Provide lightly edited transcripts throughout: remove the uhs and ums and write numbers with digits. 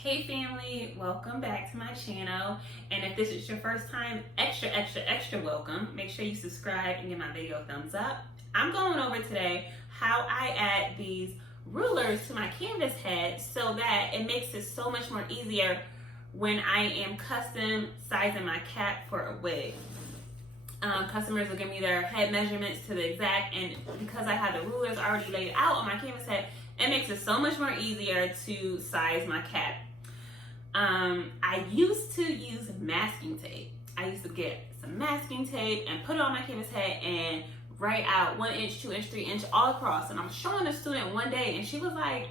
Hey family, welcome back to my channel. And if this is your first time, extra welcome. Make sure you subscribe and give my video a thumbs up. I'm going over today how I add these rulers to my canvas head so that it makes it so much more easier when I am custom sizing my cap for a wig. Customers will give me their head measurements to the exact, and because I have the rulers already laid out on my canvas head, it makes it so much more easier to size my cap. I used to use masking tape. I used to get some masking tape and put it on my canvas head and write out 1 inch, 2 inch, 3 inch all across. And I was showing a student one day and she was like,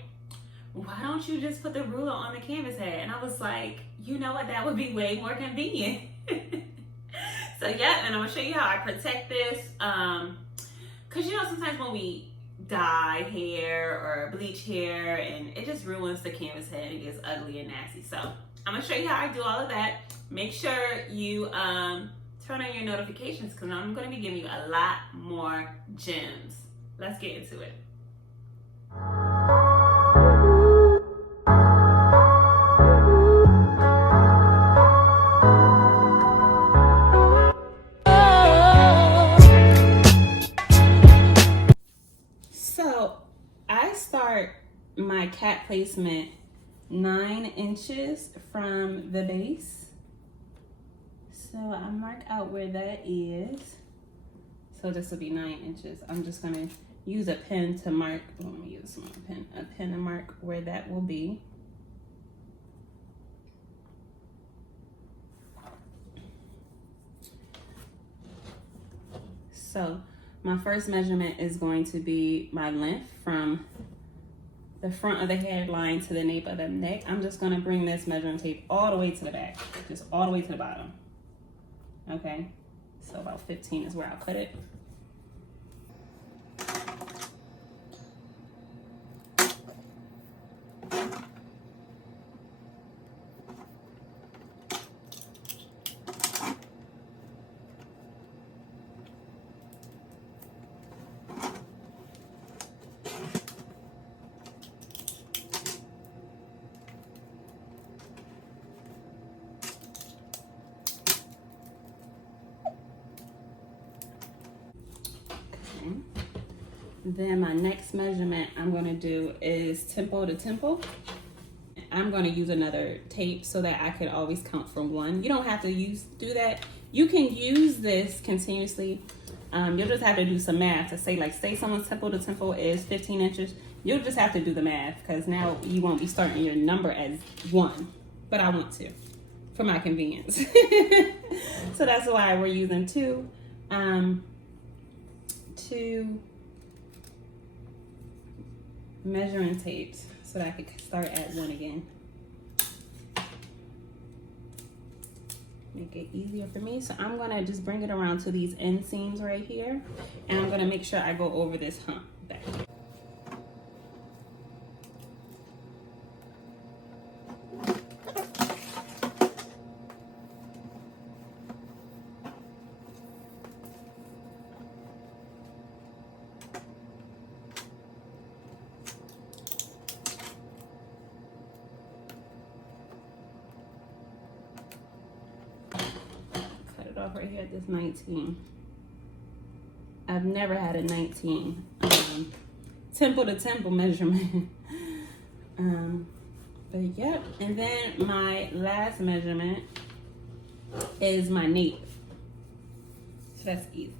why don't you just put the ruler on the canvas head? And I was like, you know what, that would be way more convenient. So yeah, and I'm gonna show you how I protect this. Cause you know, sometimes when we dye hair or bleach hair and it just ruins the canvas head and gets ugly and nasty. So I'm gonna show you how I do all of that. Make sure you turn on your notifications because I'm gonna be giving you a lot more gems. Let's get into it. So I start my cap placement 9 inches from the base. So I mark out where that is. So this will be 9 inches. I'm just gonna use a pen to mark, let me use a small pen, a pen to mark where that will be. So my first measurement is going to be my length from the front of the hairline to the nape of the neck. I'm just gonna bring this measuring tape all the way to the back, just all the way to the bottom. Okay, so about 15 is where I'll put it. Then my next measurement I'm gonna do is temple to temple. I'm gonna use another tape so that I can always count from 1. You don't have to do that. You can use this continuously. You'll just have to do some math to say someone's temple to temple is 15 inches. You'll just have to do the math because now you won't be starting your number as 1, but I want to for my convenience. So that's why we're using two measuring tapes so that I could start at 1 again. Make it easier for me. So I'm gonna just bring it around to these end seams right here, and I'm gonna make sure I go over this hump back. Off right here at this 19. I've never had a 19 temple to temple measurement. But yeah, and then my last measurement is my nape. So that's easy.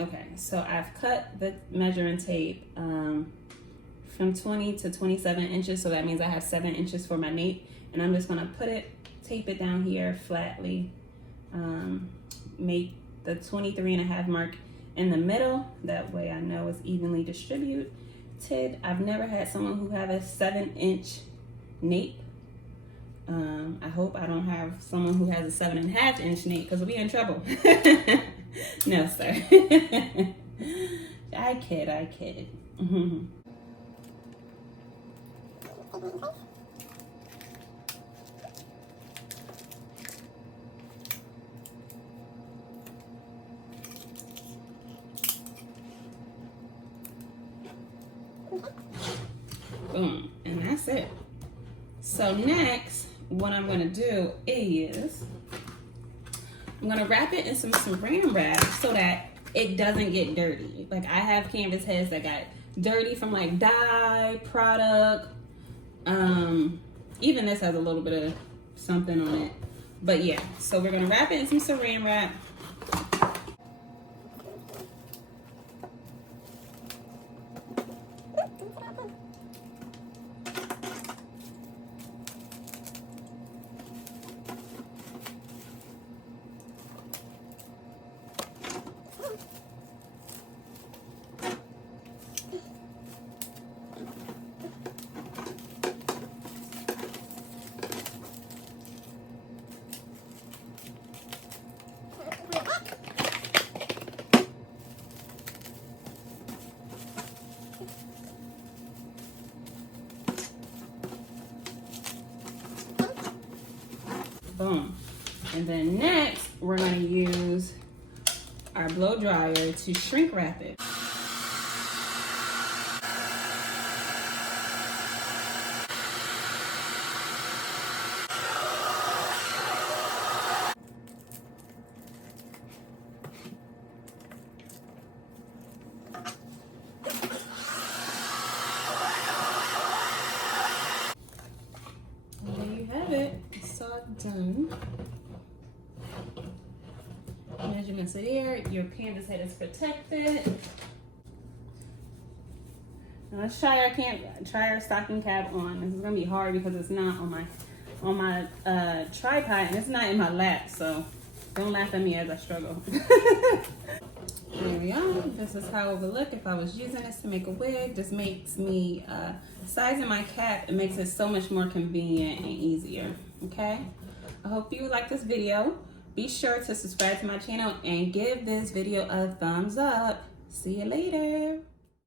Okay, so I've cut the measuring tape from 20 to 27 inches, so that means I have 7 inches for my nape, and I'm just gonna tape it down here flatly, make the 23.5 mark in the middle, that way I know it's evenly distributed. I've never had someone who had a 7-inch nape. I hope I don't have someone who has a 7.5-inch nape because we'll be in trouble. No, sir. I kid. Mm-hmm. Boom, and that's it. So next, what I'm gonna do is I'm gonna wrap it in some saran wrap so that it doesn't get dirty. Like I have canvas heads that got dirty from like dye, product. Even this has a little bit of something on it. But yeah, so we're gonna wrap it in some saran wrap. Boom. And then next, we're gonna use our blow dryer to shrink wrap it. And there you have it. It's all done. And as you can see here, your canvas head is protected. Now let's try our stocking cap on. This is gonna be hard because it's not on my tripod and it's not in my lap, so don't laugh at me as I struggle. There we are. This is how it would look if I was using this to make a wig. This makes me sizing my cap. It makes it so much more convenient and easier. Okay. I hope you like this video. Be sure to subscribe to my channel and give this video a thumbs up. See you later.